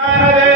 Caralho!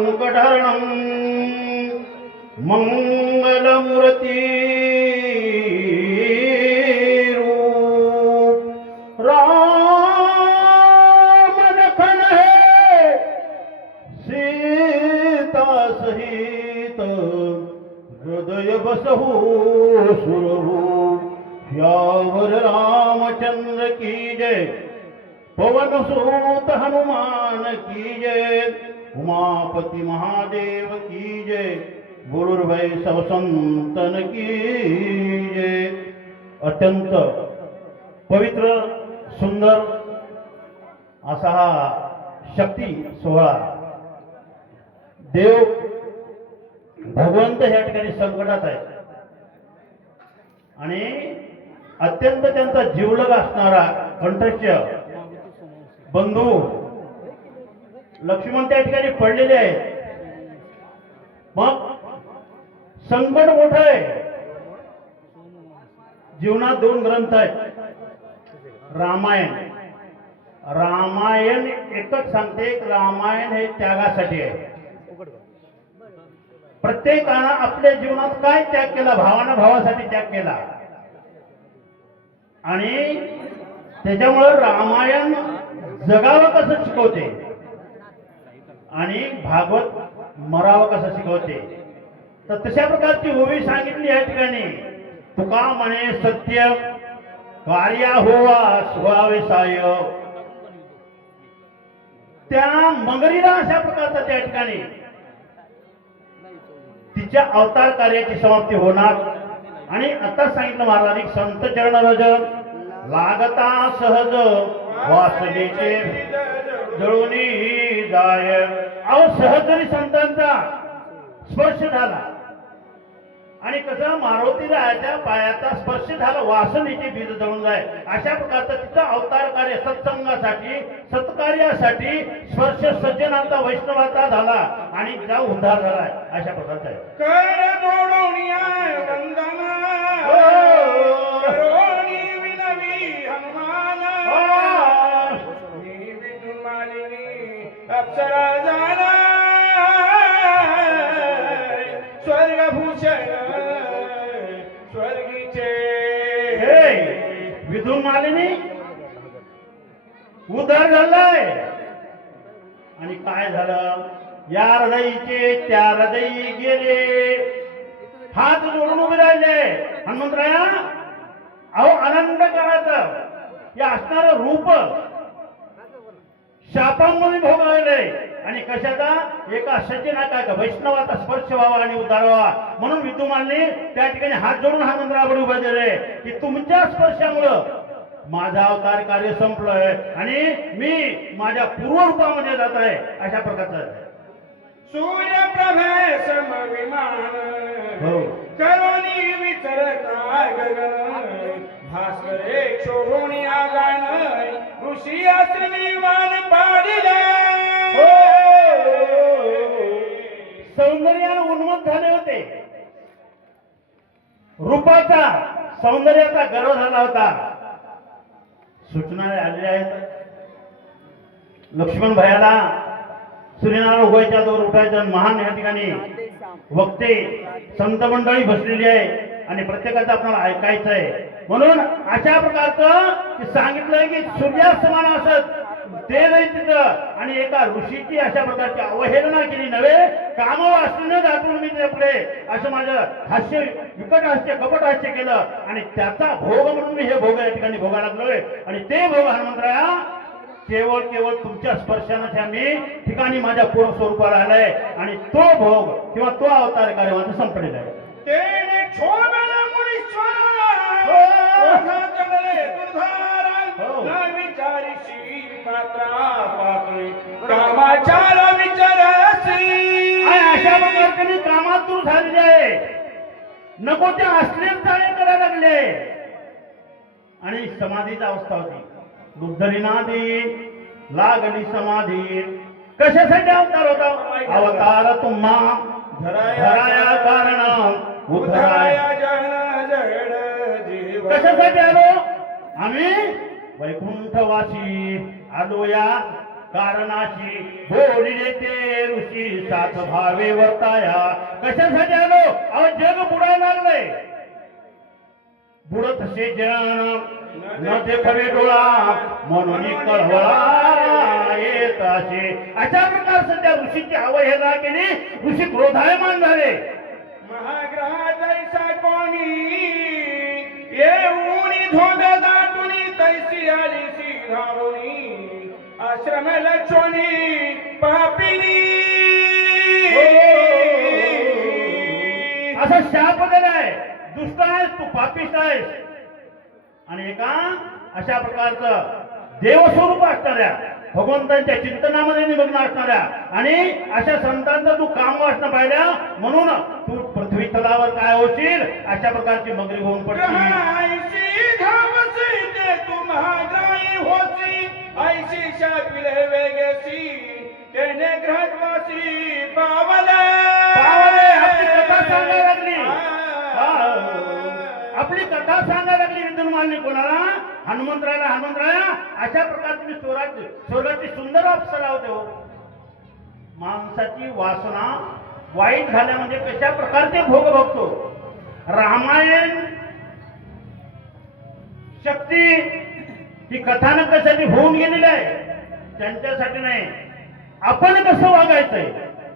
पवनतनये सङ्कटहरणम् मङ्गलमूर्ति Ramlakhan हे सीता सहित हृदय बसहु सुरहु यावर रामचंद्र की जय पवन सूत हनुमान की जय। उमापति महादेव की जय। गुरुर्भय सब संतन की जय। अत्यंत पवित्र सुंदर असा हा शक्ती सोहळा. देव भगवंत ह्या ठिकाणी संकटात आहे. आणि अत्यंत त्यांचा जीवलग असणारा कंठस्य बंधू लक्ष्मण त्या ठिकाणी पडलेले आहेत. मग संकट मोठ आहे. जीवनात दोन ग्रंथ आहेत. रामायण. रामायण एकच सांगते रामायण हे त्यागासाठी आहे. प्रत्येकानं आपल्या जीवनात काय त्याग केला? भावानं भावासाठी त्याग केला. आणि त्याच्यामुळं रामायण जगावं कसं शिकवते? आणि भागवत मरावं कसं शिकवते? तर तशा प्रकारची होवी सांगितली या ठिकाणी. तुका म्हणे सत्य कार्या होवा स्वभावे साय. त्या मंगरीला अशा प्रकारचा त्या ठिकाणी. तिच्या अवतार कार्याची समाप्ती होणार. आणि आता सांगितलं महाराज संत चरण रज लागता सहज वासनेचे जळूनी जाय अहो सहज संतांचा स्पर्श झाला. आणि कसं मारुती रायाच्या पायाचा स्पर्श झाला वासनेचे बीज जळून जाय. अशा प्रकारचा तिचा अवतार कार्य सत्संगासाठी सत्कार्यासाठी स्पर्श सज्जनांचा वैष्णवाचा झाला. आणि तिचा उद्धार झालाय अशा प्रकारचा आहे. विधून मालिनी उद्धार झालाय. आणि काय झालं? या हृदयीचे त्या हृदयी गेले. हात जोडून उभे राहिले. हनुमंतराया अहो आनंद काळात हे असणार रूप शापांमध्ये भोगावले आणि कशाचा? एका सज्जनाचा का वैष्णवाचा स्पर्श व्हावा आणि उद्धार व्हावा. म्हणून विद्युमानने त्या ठिकाणी हात जोडून हा मंत्रावर उभे दिले की तुमच्या स्पर्शामुळं माझा अवतार कार्य संपलंय आणि मी माझ्या पूर्वरूपामध्ये जात आहे अशा प्रकारचं. सूर्यप्रभे सम विमान हो. करोनी विचरता गगन भास्करे शोभोनी आगान ऋषी आश्रमीवान पाडिले हो. सौंदर्यानं उन्मत्त झाले होते रूपाचा सौंदर्याचा गर्व झाला होता सूचना आलेल्या आहेत. लक्ष्मण भयाला सूर्यनारायण उभयच्या दोर उठायचं महान या ठिकाणी वक्ते संत मंडळी बसलेली आहे आणि प्रत्येकाचं आपल्याला ऐकायचं आहे. म्हणून अशा प्रकारचं सांगितलंय की सूर्यास्तमान असत ते नाही तिथं. आणि एका ऋषीची अशा प्रकारची अवहेलना केली नव्हे. काम वाचून दाखवून मी ते पुढे. असं माझं हास्य विकट हास्य कपट हास्य केलं. आणि त्याचा भोग म्हणून मी हे भोग या ठिकाणी भोगा लागलोय. आणि ते भोग हनुमंतराया केवळ केवळ तुमच्या स्पर्शानं त्या मी ठिकाणी माझ्या पूर्ण स्वरूपाला आलाय. आणि तो भोग किंवा तो अवतार कार्य माझं संपलेला आहे. हो. विचारसी अशा प्रकारचे कामात दूर झालेले आहे. नको ते अश्लील चाळे करायला लागले. आणि समाधीची अवस्था होती. बुद्धलिनादी लागली समाधी. कशासाठी अवतार होता? अवतार तुम्हा. धराया कारण उधराया कशासाठी आलो? आम्ही वैकुंठवासी. आलो या कारणाची बोलिले ते ऋषी सात भावे वर्ताया. कशासाठी आलो? अहो जग बुडायला लागलंय. बुडत असे जन न देखवे डोळा म्हणून कळवळा येत असे. अशा प्रकार सध्या ऋषीची हवा हे ना केली ऋषी क्रोधायमान झाले. महाग्रह जैसा कोणी? येऊन धोबे दाटून तैसी आली सी पापिनी. असा शाप दिलाय दुष्ट आहेस तू पापिष्ट आहेस. आणि एका अशा प्रकारचं देवस्वरूप असणाऱ्या भगवंतांच्या चिंतनामध्ये निमग्न असणाऱ्या आणि अशा संतांचं तू काम वाचणं पाहिल्या म्हणून तू पृथ्वी तलावर काय होशील? अशा प्रकारची मगरी होऊन धावसी ते महाग्राही होसी ऐशी शापिले वेगेसी तेने ग्रहवासी पावले. पावले, आपली कथा सांगायला लागली. आपली कथा सांगायला लागली विद्युन्मालनी कोणाला? हनुमंतराला हनुमंतराया अशा प्रकारची मी स्वर्गाची स्वर्गाची सुंदर अप्सरा होते हो. माणसाची वासना वाईट झाल्या म्हणजे कशा प्रकारचे भोग बघतो रामायण शक्ती ही कथानकासाठी होऊन गेलेली आहे? त्यांच्यासाठी नाही. आपण कसं वागायचंय?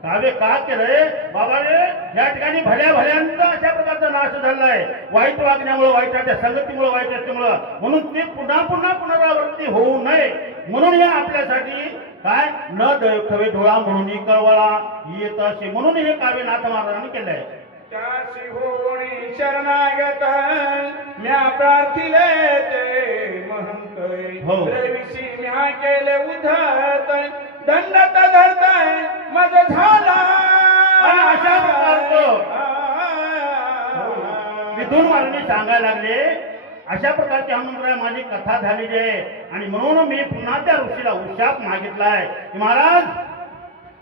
काव्य का केलंय? बाबा रे या ठिकाणी भल्या भल्यांचा अशा प्रकारचा नाश झालाय. वाईट वागण्यामुळे वाईटाच्या संगतीमुळे वाईटाच्यामुळं. म्हणून ते पुन्हा पुन्हा पुनरावृत्ती होऊ नये. म्हणून या आपल्यासाठी काय? न खवे डोळा म्हणून कळवळा येत असे. म्हणून हे काव्य नाथ महाराजांनी केलंय. त्यासी होणी शरणागत म्या प्रार्थिले ते महंत हो. रेविसी म्या केले उधत दंडत धरताय मज झाला. अशा प्रकारचं विधून महाराजांनी सांगायला लागले अशा प्रकारची हनुमंतराय माझी कथा झालेली आहे. आणि म्हणून मी पुन्हा त्या ऋषीला उशाप मागितलाय. महाराज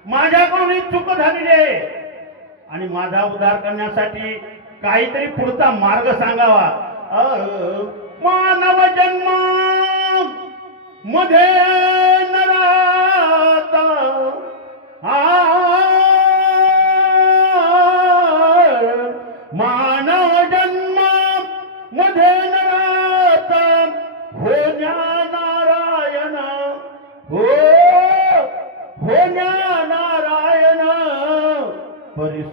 माझ्याकडून ही चूक झालेली आहे. आणि माझा उद्धार करण्यासाठी काहीतरी पुढचा मार्ग सांगावा. मानव जन्ममध्ये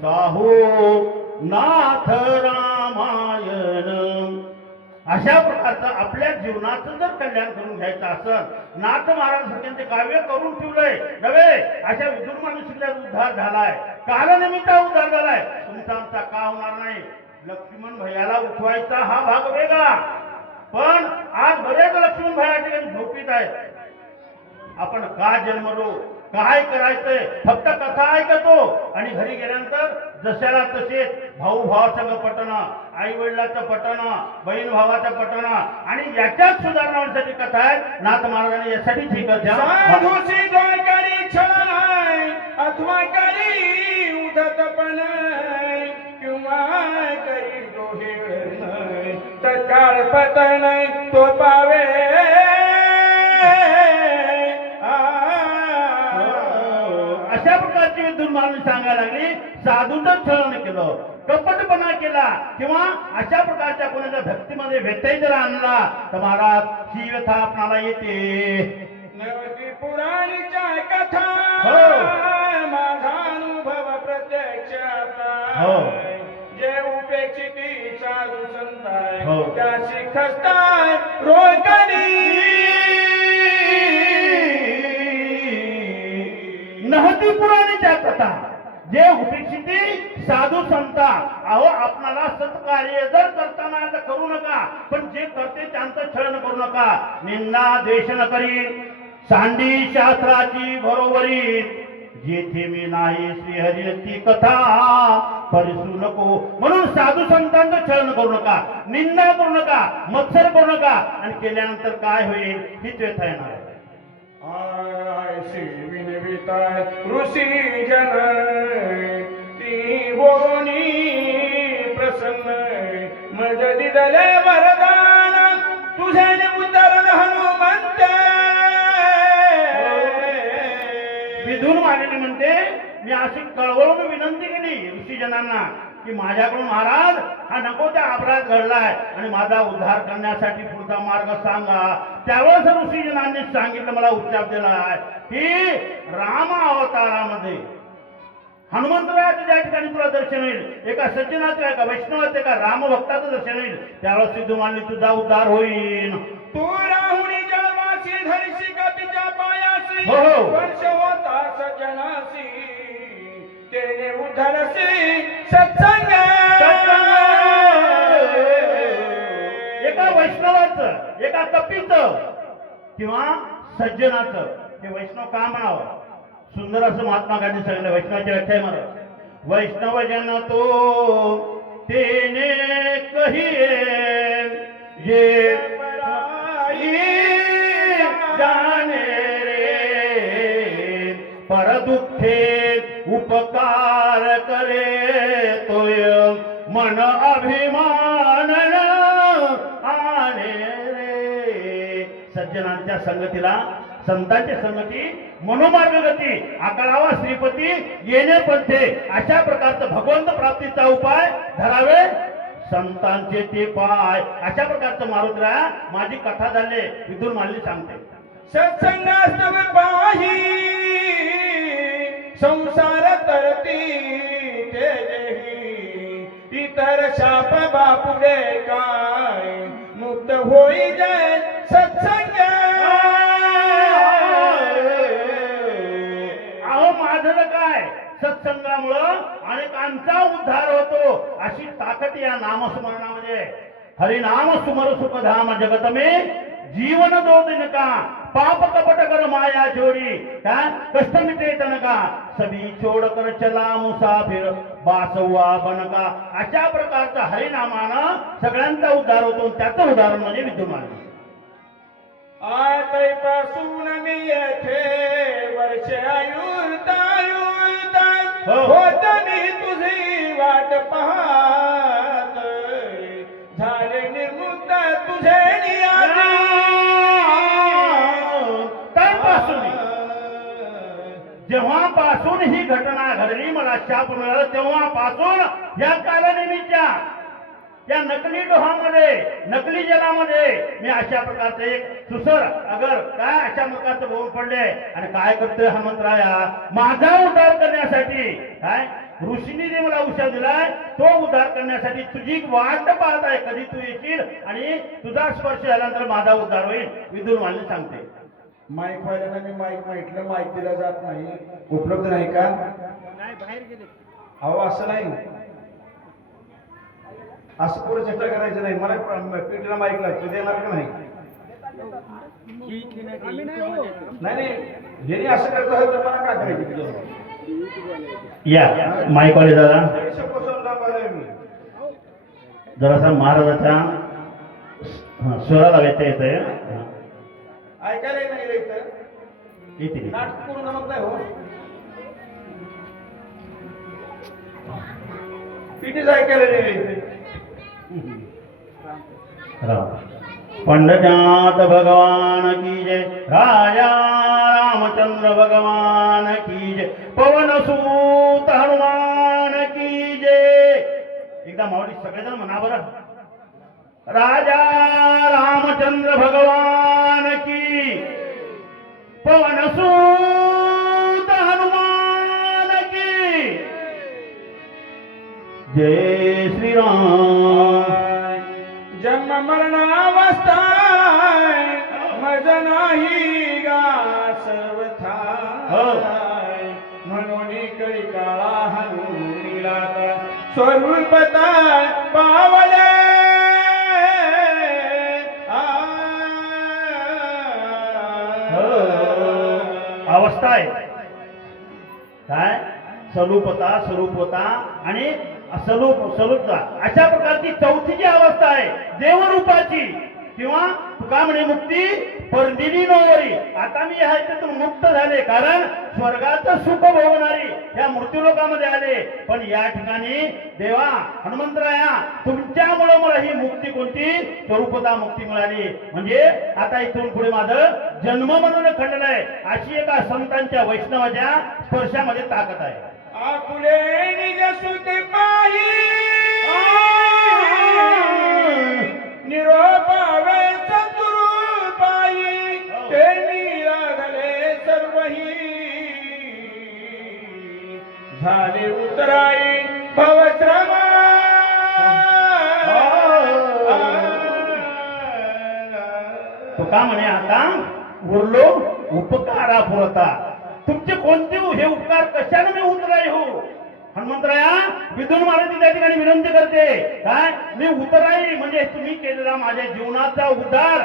साहो नाथ रामायण. अशा प्रकारचं आपल्या जीवनाचं जर कल्याण करून घ्यायचं असं नाथ महाराज ते काव्य करून ठेवलंय नव्हे? अशा विदुर माणूसचा उद्धार झालाय. कालनिमित्ता उद्धार झालाय. तुमचा आमचा का होणार नाही? लक्ष्मण भैयाला उठवायचा हा भाग वेगळा. पण आज बरेच लक्ष्मण भैया ठिकाणी झोपीत आहेत. आपण का जन्मलो? काय करायचंय? फक्त कथा ऐकतो. आणि घरी गेल्यानंतर जशाला तसे भाऊ भावाचं पटणं आई वडिलाचं पटणं बहीण भावाचं पटणं आणि याच्यात सुधारणासाठी कथा आहे नाथ महाराजांनी यासाठी ठीक अथवा करी उदतपण किंवा करी तत्काळ पतन तो पावे विद्युत माणूस सांगायला लागली साधूचं छळण केलं कपटपणा केला किंवा अशा प्रकारच्या कोणाच्या भक्तीमध्ये व्यत्यय जर आणला तर महाराज व्यथा आपणाला येते पुराणीच्या कथा हो. माझा अनुभव प्रत्यक्षात हो. जे उपेक्षिती साधू संताय हो. त्याशी खस्ताय भक्ती पुराणीच्या कथा जे उपेक्षिती साधू संता. अहो आपणाला सत्कार्य जर करताना तर करू नका पण जे करते त्यांचं छळन करू नका. निंदा द्वेष न करी सांडी शास्त्राची बरोबरी. जेथे मी नाही श्रीहरी ती कथा परिसू नको. म्हणून साधू संतांचं छळन करू नका. निंदा करू नका. मत्सर करू नका. आणि केल्यानंतर काय होईल? हीच व्यथा येणार आहे. आयसी ऋषी जन ती बोनी प्रसन्न मज दिदले वरदान तुझे उतरण हनुमंत विधून मानेली म्हणते मी अशी कळवळून विनंती केली ऋषीजनांना की माझ्याकडून महाराज हा नको त्या अपराध घडलाय. आणि माझा उद्धार करण्यासाठी पुढचा मार्ग सांगा. त्यावेळेस ऋषीजनांनी सांगितलं मला उच्चार दिलाय की राम अवतारामध्ये हनुमंतराचं ज्या ठिकाणी तुला दर्शन होईल एका सज्जनाचं एका वैष्णवाचं एका रामभक्ताचं दर्शन होईल त्यावेळेस सिद्धू मानली तुझा उद्धार होईल तू राहुणी जन्मासी धरशी कपिच्या पायासी हो, हो. वर्ष होता तेने उधरसी सत्संग। एका वैष्णवाचं एका कपीचं किंवा सज्जनाचं. ते वैष्णव का म्हणावं? सुंदर असं महात्मा गांधी सांगितलं वैष्णवाची व्याख्या आहे मला वैष्णव जन तो तेने कहिए ये जाने रे पर दुःखे उपकार करे तोय मन अभिमान आणे रे. सज्जनांच्या संगतीला संतांची संगती मनोमार्गगती आकारावा श्रीपती येणे पंथे अशा प्रकारचं भगवंत प्राप्तीचा उपाय धरावे. संतांचे ते पाय. अशा प्रकारचं मारुद्रा माझी कथा झाले. विदूर मानली सांगते. सत्संग पाही संसार तरती ते देही. इतर शाप बापुडे काय? मुक्त होई जाय सत्संग. अहो माझं काय? सत्संगामुळं अनेकांचा उद्धार होतो. अशी ताकद या नामस्मरणामध्ये. हरिनाम सुमर सुखधाम जगत मे जीवन दोन का? पाप कपट कर माया छोडी का कष्ट मिटे का सभी छोड कर चला मुसाफिर बासवा बनका अशा प्रकारचा हरिनामानं सगळ्यांचा उद्धार होतो त्याचं उदाहरण म्हणजे विद्यमान आतापासून मी येथे वर्ष आयुर्ता आयुर्ता. होत मी तुझी वाट पाहत जेव्हापासून ही घटना घडली मला शाप मिळाला तेव्हापासून या कालनिमीच्या त्या नकली डोहामध्ये नकली जलामध्ये मी अशा प्रकारचं एक सुसर अगर काय अशा प्रकारचं बोल पडले आणि काय करतोय हनुमंतराया माझा उद्धार करण्यासाठी काय? ऋषीने जे मला उशार दिलाय तो उद्धार करण्यासाठी तुझी वाट पाहत आहे कधी तू येशील आणि तुझा स्पर्श झाल्यानंतर माझा उद्धार होईल विदुर मानले सांगते. माईक व्हायला मी माईक माहितलं माईक दिला जात नाही. उपलब्ध नाही का? अहो असं नाही. असं पुढे चेष्टा करायचं नाही. मला पीठला माईक लागतो. देणार का नाही? नाही नाही ज्यांनी असं करत असेल तर मला काय करायचं या माईकवाले दादा. दीडशे पासून दाखवायला मी. जरासा महाराजाच्या हा, स्वराला व्यत्यय येतोय. हा, ऐकायला नाही. येते हो. पंडजात भगवान की जय राजा रामचंद्र भगवान की जय पवन सूत हनुमान की जय. एकदा माऊली सगळेजण म्हणा बरं. राजा रामचंद्र भगवान की पवन सूत हनुमान की जय श्री राम जन्म मरणावस्था मज नाही गा सर्वथा हो. म्हणून कळी काळा हनुनीला स्वरूपता पावले अवस्था आहे काय? स्वरूपता स्वरूपता आणि स्वरूप स्वरूपता अशा प्रकारची चौथी जी अवस्था आहे. देवरूपाची. किंवा तुका म्हणे मुक्ती परदिनी नवरी. आता मी ह्या ह्याच्यातून मुक्त झाले कारण स्वर्गाचं सुख भोगणारी या मृत्यूलोकामध्ये आले. पण या ठिकाणी देवा हनुमंतराया तुमच्यामुळे मला ही मुक्ती कोणती? स्वरूपता मुक्ती मिळाली. म्हणजे आता इथून पुढे माझं जन्म म्हणून खंडन आहे. अशी एका संतांच्या वैष्णवाच्या स्पर्शामध्ये ताकद आहे. आकुले निज निरोपावे झाले उतराई भवश्रमा तो का म्हणे आता? उरलो? उपकारा पुरता. तुमचे कोणते हे? उपकार कशाने मी उतराई हो? हनुमंतराया विदून महाराज त्या ठिकाणी विनंती करते. काय? मी उतराई म्हणजे तुम्ही केलेला माझ्या जीवनाचा उद्धार.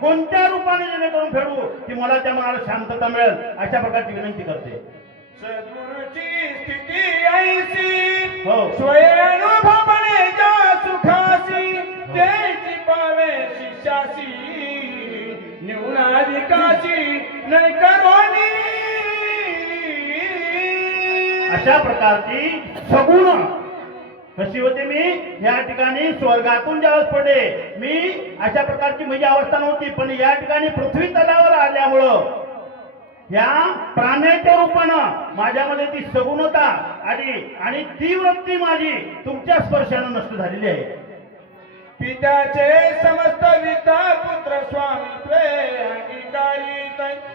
कोणत्या रूपाने जेणेकरून फेडू? की मला त्या मनाला शांतता मिळेल. अशा प्रकारची विनंती करते. सद्गुरूची अशा प्रकारची सगुण. कशी होते मी? या ठिकाणी स्वर्गातून ज्यावेळेस पडे मी अशा प्रकारची माझी अवस्था नव्हती पण या ठिकाणी पृथ्वी तलावर आल्यामुळं या प्राण्याच्या रूपानं माझ्यामध्ये ती सगुणता आली आणि ती वृत्ती माझी तुमच्या स्पर्शानं नष्ट झालेली आहे. पित्याचे समस्त विता पुत्र स्वामित्वे अंगीकारी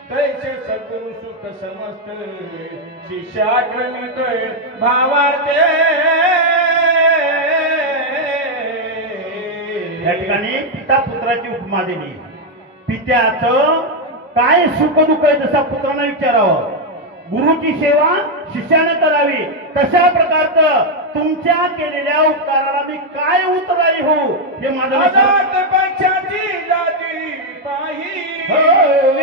तैसे सद्गुरु सुख समस्त शिष्याक्रमित भावार्थे. या ठिकाणी पिता पुत्राची उपमा दिली. पित्याचं काय सुख दुःख आहे जसा पुत्रांना विचारावं? गुरुची सेवा शिष्याने करावी. तशा प्रकारचं तुमच्या केलेल्या उपकाराला मी काय उतराई हो हे माझं विचार- अजात पक्षाची जाती पाही. हो.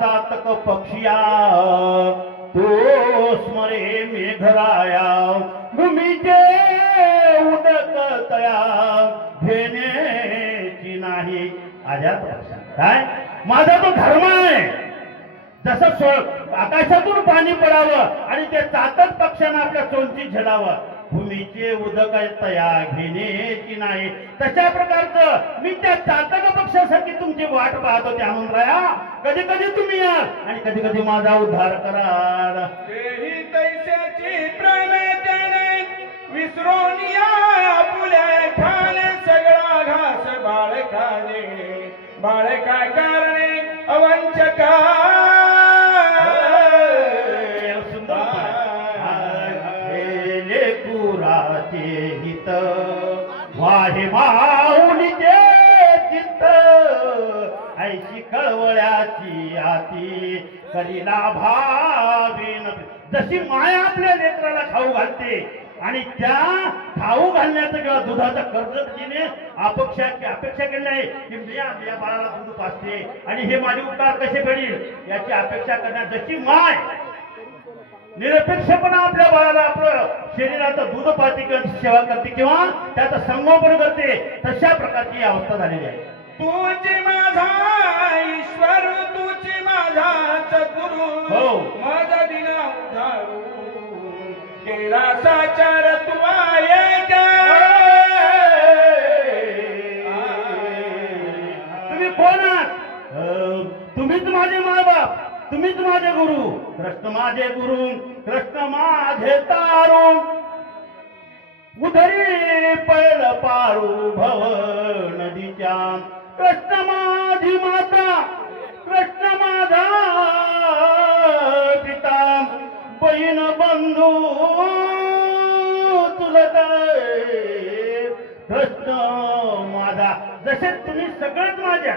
चातक पक्षिया तो स्मरे मेघराया भूमीचे उदक तया घेण्याची नाही. आजात काय? माझा तो धर्म आहे. जसं आकाशातून पाणी पडावं आणि ते चातक पक्षानं आपल्या चोंची झेलावं. भूमीचे उदक तया घेण्याची नाही. तशा प्रकारचं मी त्या चातक पक्षासाठी तुमची वाट पाहतो त्या राया कधी कधी तुम्ही या आणि कधी कधी माझा उद्धार कराल विसरून या पुल्या सगळा घास बाळकाने. बाळका कारणे करीला भावीन जशी माया आपल्या लेकराला खाऊ घालते आणि त्या खाऊ घालण्याचं किंवा दुधाचं कर्ज तिने अपेक्षा अपेक्षा केली नाही की मी आपल्या बाळाला दूध पाचते आणि हे माझे उपकार कसे फेडील? याची अपेक्षा करण्यात जशी माय निरपेक्षपणा आपल्या बाळाला आपलं शरीराचं दूध पाती किंवा सेवा करते किंवा त्याचं संगोपन करते तशा प्रकारची अवस्था झालेली आहे. तुझी माझा ईश्वर तुझी माझा सद्गुरु. हो. माझा दिना उधारू केला साचार तुवा तुम्ही कोण आहात? तुम्हीच माझे मायबाप तुम्हीच माझे गुरु. कृष्ण माझे गुरु कृष्ण माझे तारू. उधरी पैल पारू भव नदीच्या. कृष्ण माझी माता कृष्ण माझा पिता बहीण बंधू ट्रस्ट माझा. जसे तुम्ही सगळेच माझ्या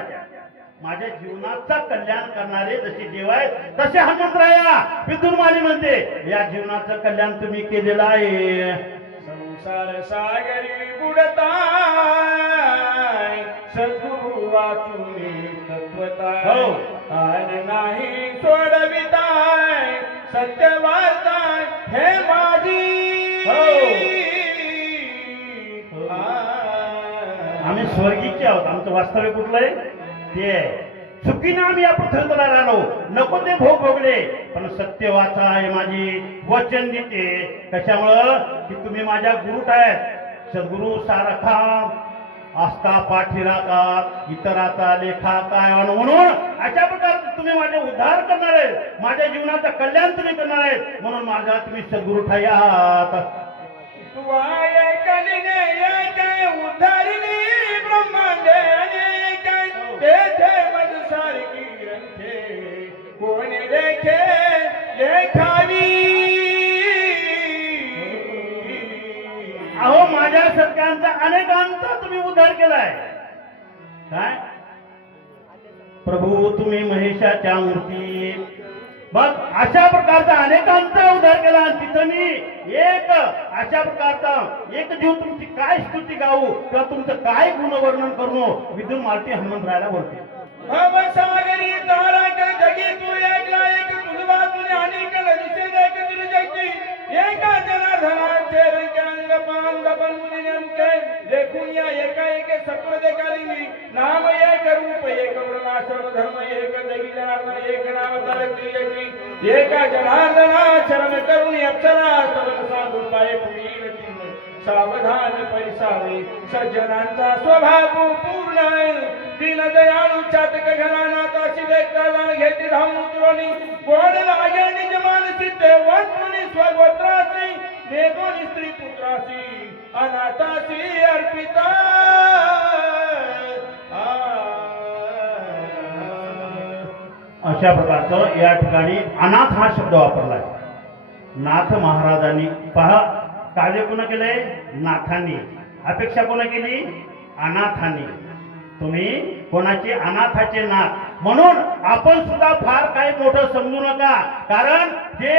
माझ्या जीवनाचा कल्याण करणारे जसे देव आहेत तसे हनुमंतराया विदुर माली म्हणते या जीवनाचं कल्याण तुम्ही केलेलं आहे. संसार सागरी बुडता वाचून तत्वताय. हो. आन नाही सोडविताय. सत्य हे माझी हो. आम्ही स्वर्गीचे आहोत. आमचं वास्तव्य कुठलं आहे? ते आहे. चुकीनं आम्ही या पृथ्वीतला राहिलो नको ते भोग भोगले. पण सत्य वाचा आहे माझी. वचन देते. कशामुळं? की तुम्ही माझ्या गुरुट आहेत. सद्गुरु सारखा आस्था पाठीरा का इतराचा लेखा काय म्हणून अशा प्रकारे तुम्ही माझे उद्धार करणार आहेत माझ्या जीवनाचं कल्याण तुम्ही करणार आहेत म्हणून माझा तुम्ही सद्गुरु ठाई आहात आहे उद्धारिणी ब्रह्मांडे अनेक. तेथे मज सारखी ग्रंथे. कोणी लेखे लेखावी अहो माझ्या सत्यांचा अनेकांचा उद्धार केलाय. काय? प्रभू तुम्ही महेशाच्या मूर्ती मग अशा प्रकारचा अनेकांचा उद्धार केला आणि तिथं मी एक अशा प्रकारचा एक जीव तुमची काय स्तुती गाऊ किंवा तुमचं काय गुणवर्णन करू? विदुर मालती हनुमंतरायला बोलते एक एका जनार्दनाचे रंगांग पांग बंधुनी या एका एक सत्व देखाली नाम एक रूप एक वर्ण धर्म एक जगी एक नाम तारक एका जनार्दना शरण करून अप्सरा स्तवन साधू पाय पुढील सावधान परिसावे सज्जनांचा स्वभाव पूर्ण दीन दयाळू चातक घरानात अशी देखता जाण घेती धावून उतरवली कोण लागे निज मानसी देवंतुनी स्वगोत्रासी देगोनी स्त्री पुत्रासी. अनाथासी अर्पित. अशा प्रकारचं या ठिकाणी अनाथ हा शब्द वापरला आहे. नाथ महाराजांनी पहा कार्य कोणा केलंय? नाथांनी. अपेक्षा कोणा केली? अनाथांनी. तुम्ही कोणाचे? अनाथाचे नाथ. म्हणून आपण सुद्धा फार काही मोठं समजू नका. कारण जे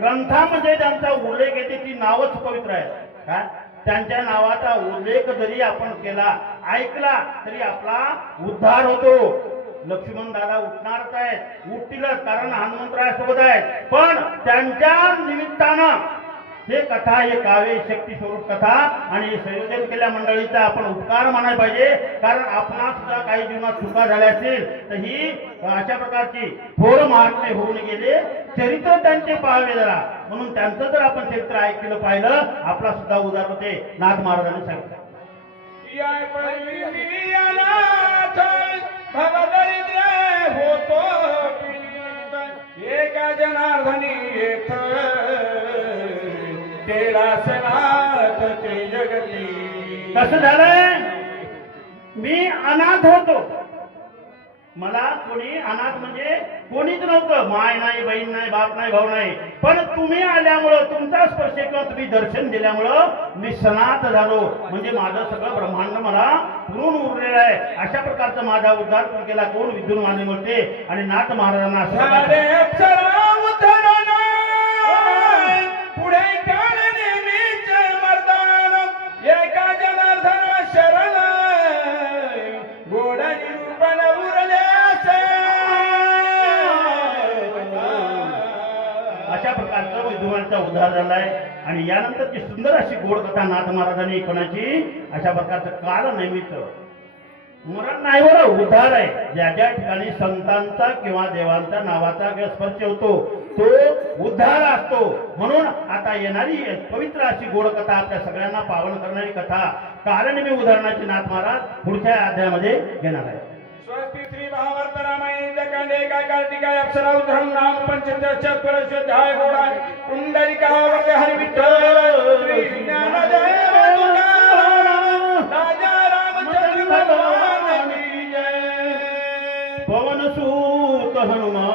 ग्रंथामध्ये त्यांचा उल्लेख येते ती नावच पवित्र आहे. काय त्यांच्या नावाचा उल्लेख जरी आपण केला ऐकला तरी आपला उद्धार होतो. लक्ष्मण दादा उठणारच आहेत उठतीलच कारण हनुमंतराय सोबत आहेत. पण त्यांच्या निमित्तानं हे कथा हे काव्य शक्ती स्वरूप कथा आणि हे संयोजन केल्या मंडळीचा आपण उपकार मानायला पाहिजे. कारण आपणा सुद्धा काही जीवनात चुका झाल्या असतील तर ही अशा प्रकारची थोर महात्मे होऊन गेले. चरित्र त्यांचे पाहावे जरा. म्हणून त्यांचं जर आपण चरित्र ऐकलं पाहिलं आपला सुद्धा उदाहरण होते नाथ महाराजांनी सांगितलं. जनार्दनी येथ तेरा सनाथ ते जगती. कसं झालंय? मी अनाथ होतो. मला कोणी अनाथ म्हणजे कोणीच नव्हतं. माय नाही बहीण नाही बाप नाही भाऊ नाही. पण तुम्ही आल्यामुळं तुमचा स्पर्श किंवा तुम्ही दर्शन दिल्यामुळं मी सनाथ झालो. म्हणजे माझं सगळं ब्रह्मांड मला पुरून उरलेलं आहे. अशा प्रकारचा माझा उद्धार केला? कोण विद्युन माने म्हणते आणि नाथ महाराजांना प्रकारचं उदाहरण आहे झालाय. आणि यानंतरची सुंदर अशी गोड कथा नाथ महाराजांनी कोणाची अशा प्रकारचं काल नेहमीच मरण नाही बरं उद्धार आहे. ज्या ज्या ठिकाणी संतांचा किंवा देवांचा नावाचा स्पर्श होतो तो उद्धार असतो. म्हणून आता येणारी पवित्र अशी गोड कथा आपल्या सगळ्यांना पावन करणारी कथा कारण मी उदाहरणाची नाथ महाराज पुढच्या अध्यायामध्ये घेणार आहे. ठिकाणी एका ठिकाणी अक्षरा धर्म नाम पंचदश परशुद्धाय होडा. कुंडलिका वरदे हरी विठ्ठल भगवान की जय. पवन सूत हनुमान.